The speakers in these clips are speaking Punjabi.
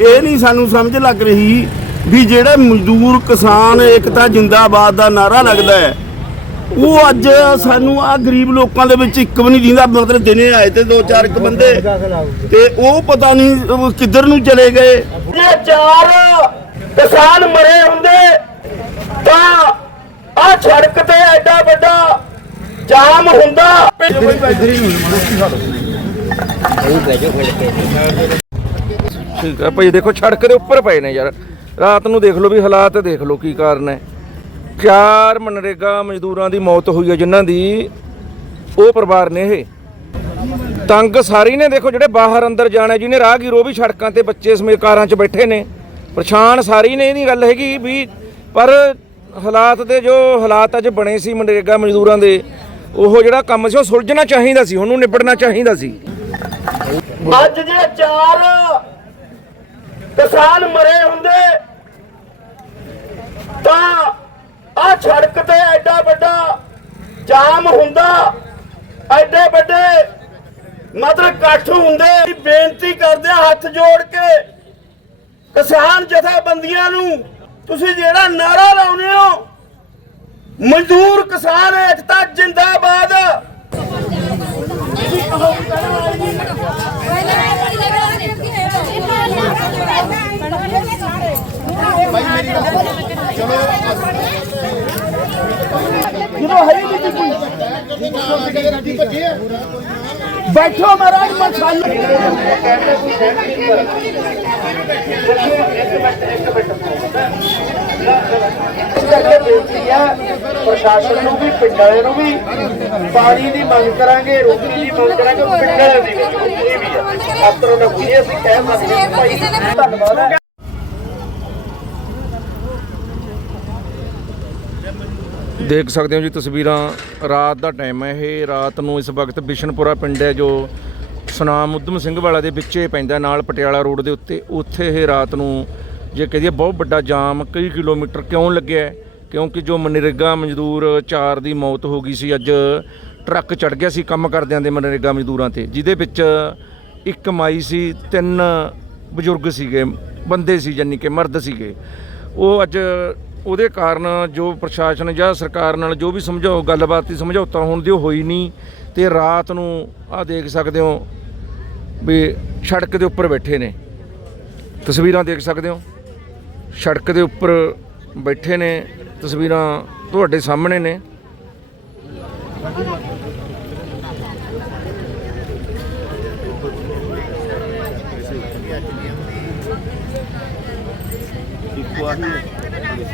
ਇਹ ਨਹੀਂ ਸਾਨੂੰ ਸਮਝ ਲੱਗ ਰਹੀ ਵੀ ਜਿਹੜੇ ਮਜ਼ਦੂਰ ਕਿਸਾਨ ਏਕਤਾ ਜਿੰਦਾਬਾਦ ਦਾ ਨਾਰਾ ਲੱਗਦਾ ਹੈ, ਉਹ ਅੱਜ ਸਾਨੂੰ ਆ ਗਰੀਬ ਲੋਕਾਂ ਦੇ ਵਿੱਚ ਇੱਕ ਵੀ ਨਹੀਂ ਦਿੰਦਾ, ਮਤਲਬ ਦਿਨੇ ਆਏ ਤੇ ਦੋ ਚਾਰ ਇੱਕ ਬੰਦੇ ਤੇ ਉਹ ਪਤਾ ਨਹੀਂ ਉਹ ਕਿੱਧਰ ਨੂੰ ਚਲੇ ਗਏ। ਜੇ ਚਾਰ ਕਿਸਾਨ ਮਰੇ ਹੁੰਦੇ ਤਾਂ ਆ ਸੜਕ ਤੇ ਐਡਾ ਵੱਡਾ ਜਾਮ ਹੁੰਦਾ। ਠੀਕ ਹੈ ਭਾਈ ਦੇਖੋ ਸੜਕ ਦੇ ਉੱਪਰ ਪਏ ਨੇ ਯਾਰ। ਰਾਤ ਨੂੰ ਦੇਖ ਲਓ ਵੀ ਹਾਲਾਤ ਦੇਖ ਲਓ ਕੀ ਕਾਰਨ ਹੈ। ਚਾਰ ਮਨਰੇਗਾ ਮਜ਼ਦੂਰਾਂ ਦੀ ਮੌਤ ਹੋਈ ਹੈ ਜਿਨ੍ਹਾਂ ਦੀ ਉਹ ਪਰਿਵਾਰ ਨੇ ਇਹ। ਤੰਗ ਸਾਰੀ ਨੇ ਦੇਖੋ ਜਿਹੜੇ ਬਾਹਰ ਅੰਦਰ ਜਾਣਾ ਜਿਹਨੇ ਰਾਹਗੀਰ ਉਹ ਵੀ ਸੜਕਾਂ ਤੇ ਬੱਚੇ ਸਮੇਤ ਕਾਰਾਂ 'ਚ ਬੈਠੇ ਨੇ। ਪਰੇਸ਼ਾਨ ਸਾਰੀ ਨੇ ਇਹਦੀ ਗੱਲ ਹੈਗੀ ਵੀ ਪਰ ਹਾਲਾਤ ਦੇ ਜੋ ਹਾਲਾਤ ਅੱਜ ਬਣੇ ਸੀ ਮਨਰੇਗਾ ਮਜ਼ਦੂਰਾਂ ਦੇ ਉਹ ਜਿਹੜਾ ਕੰਮ ਸੀ, ਉਹ ਸੁਲਝਣਾ ਚਾਹੀਦਾ ਸੀ, ਉਹਨੂੰ ਨਿਬੜਨਾ ਚਾਹੀਦਾ ਸੀ। ਅੱਜ ਜੇ ਚਾਰ ਕਿਸਾਨ ਮਰੇ ਹੁੰਦੇ, ਤਾਂ ਆ ਸੜਕ ਤੇ ਐਡਾ ਵੱਡਾ ਜਾਮ ਹੁੰਦਾ, ਐਡੇ ਵੱਡੇ ਮਤਲਬ ਇਕੱਠ ਹੁੰਦੇ। ਬੇਨਤੀ ਕਰਦੇ ਹੱਥ ਜੋੜ ਕੇ ਕਿਸਾਨ ਜਥੇਬੰਦੀਆਂ ਨੂੰ, ਤੁਸੀਂ ਜਿਹੜਾ ਨਾਰਾ ਲਾਉਂਦੇ ਹੋ, ਮਜ਼ਦੂਰ ਕਿਸਾਨ ਏਕਤਾ ਜਿੰਦਾ ਮਸਾਲ ਬੇਨਤੀ ਹੈ ਪ੍ਰਸ਼ਾਸਨ ਨੂੰ ਵੀ ਪਿੰਡਾਂ ਨੂੰ ਵੀ ਪਾਣੀ ਦੀ ਮੰਗ ਕਰਾਂਗੇ ਰੋਟੀ ਦੀ ਮੰਗ ਕਰਾਂਗੇ ਪਿੰਡਾਂ ਦੀ ਵੀ ਇਹ ਵੀ ਹੈ ਆਤਰੋਂ ਦਾ ਕੋਈ ਅਸੀਂ ਕਹਿ ਸਕਦੇ ਹਾਂ ਭਾਈ ਧੰਨਵਾਦ ਦੇਖ ਸਕਦੇ ਹੋ ਜੀ ਤਸਵੀਰਾਂ, ਰਾਤ ਦਾ ਟਾਈਮ ਹੈ ਇਹ। ਰਾਤ ਨੂੰ ਇਸ ਵਕਤ ਬਿਸ਼ਨਪੁਰਾ ਪਿੰਡ ਹੈ ਜੋ ਸੁਨਾਮ ਉਦਮ ਸਿੰਘ ਵਾਲਾ ਦੇ ਵਿੱਚੇ ਪੈਂਦਾ ਨਾਲ ਪਟਿਆਲਾ ਰੋਡ ਦੇ ਉੱਤੇ। ਉੱਥੇ ਇਹ ਰਾਤ ਨੂੰ ਜੇ ਕਹੀਏ ਬਹੁਤ ਵੱਡਾ ਜਾਮ, ਕਈ ਕਿਲੋਮੀਟਰ ਕਿਉਂ ਲੱਗਿਆ ਕਿਉਂਕਿ ਜੋ ਮਨਰੇਗਾ ਮਜ਼ਦੂਰ ਚਾਰ ਦੀ ਮੌਤ ਹੋ ਗਈ ਸੀ, ਅੱਜ ਟਰੱਕ ਚੜ ਗਿਆ ਸੀ ਕੰਮ ਕਰਦਿਆਂ ਦੇ ਮਨਰੇਗਾ ਮਜ਼ਦੂਰਾਂ ਤੇ। ਜਿਹਦੇ ਵਿੱਚ ਇੱਕ ਮਾਈ ਸੀ, ਤਿੰਨ ਬਜ਼ੁਰਗ ਸੀਗੇ, ਬੰਦੇ ਸੀ ਯਾਨੀ ਕਿ ਮਰਦ ਸੀਗੇ। ਉਹ ਅੱਜ ਉਹਦੇ ਕਾਰਨ ਜੋ ਪ੍ਰਸ਼ਾਸਨ ਜਾਂ ਸਰਕਾਰ ਨਾਲ ਜੋ ਵੀ ਸਮਝਾਓ, ਗੱਲਬਾਤ ਦੀ ਸਮਝੌਤਾ ਹੋਣ ਦੀ ਉਹ ਹੋਈ ਨਹੀਂ ਤੇ ਰਾਤ ਨੂੰ ਆ ਦੇਖ ਸਕਦੇ ਹੋ ਵੀ ਸੜਕ ਦੇ ਉੱਪਰ ਬੈਠੇ ਨੇ। ਤਸਵੀਰਾਂ ਦੇਖ ਸਕਦੇ ਹੋ। ਸੜਕ ਦੇ ਉੱਪਰ ਬੈਠੇ ਨੇ, ਤਸਵੀਰਾਂ ਤੁਹਾਡੇ ਸਾਹਮਣੇ ਨੇ।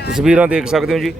ਤਸਵੀਰਾਂ ਦੇਖ ਸਕਦੇ ਹੋ ਜੀ।